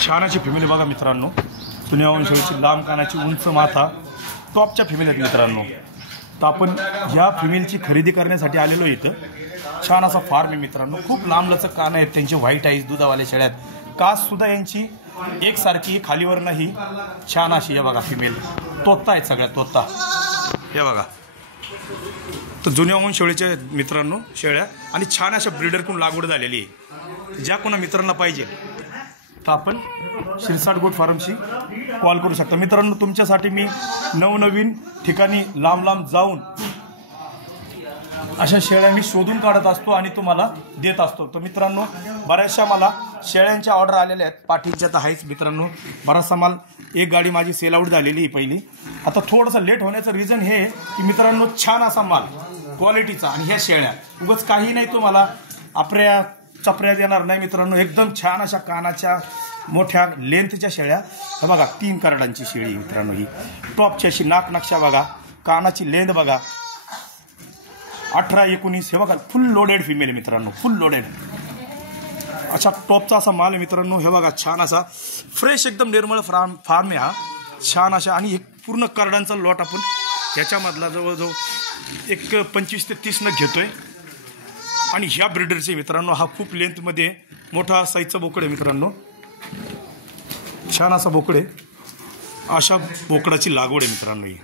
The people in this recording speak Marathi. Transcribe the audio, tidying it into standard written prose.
छान अशी फॅमिली बघा मित्रांनो, जुन्या वंशाची लांब कानाची उंच माथा टॉपच्या फॅमिली आहेत मित्रांनो. तर आपण ह्या फॅमिलीची खरेदी करण्यासाठी आलेलो इथं. छान असा फार्म आहे मित्रांनो, खूप लांबलचक कान आहेत त्यांचे, व्हाईट आईज दुधावाल्या शेळ्यात. कास सुद्धा यांची एकसारखी, खालीवर नाही. छान अशी हे बघा फिमेल तोता आहेत सगळ्या तोता, हे बघा. तर जुन्या वंशावळीच्या मित्रांनो शेळ्या आणि छान अशा ब्रीडरकडून लागवड झालेली आहे. ज्या कोणा मित्रांना पाहिजे तर आपण शिरसाट गोट फार्मशी कॉल करू शकता मित्रांनो. तुमच्यासाठी मी नवनवीन ठिकाणी लांब लांब जाऊन अशा शेळ्या मी शोधून काढत असतो आणि तुम्हाला देत असतो. तर मित्रांनो, बऱ्याचशा मला शेळ्यांच्या ऑर्डर आलेल्या आहेत. पाठींच्या तर आहेच मित्रांनो. बराचसा माल, एक गाडी माझी सेल आउट झालेली आहे पहिली. आता थोडंसं लेट होण्याचं रिझन हे की मित्रांनो, छान असा माल क्वालिटीचा आणि ह्या शेळ्या उगाच काही नाही तुम्हाला आपल्या चपऱ्या देणार नाही मित्रांनो. एकदम छान अशा कानाच्या मोठ्या लेंथच्या शेळ्या. हे बघा 3 करडांची शेळी मित्रांनो. ही टॉपची अशी नाक नक्षा बघा, कानाची लेंथ बघा, 18-19. हे बघा फुल लोडेड फिमेल मित्रांनो, फुल लोडेड अशा टॉपचा असा माल मित्रांनो. हे बघा छान असा फ्रेश एकदम निर्मळ फार्म आहे हा. छान अशा आणि एक पूर्ण करडांचा लॉट आपण ह्याच्यामधला जवळजवळ एक 25 ते 30 न घेतोय. आणि ह्या ब्रीडरचे मित्रांनो हा खूप लेंथमध्ये मोठा साईजचा बोकड आहे मित्रांनो. छान असा बोकड आहे. अशा बोकडाची लागवड आहे मित्रांनो ही.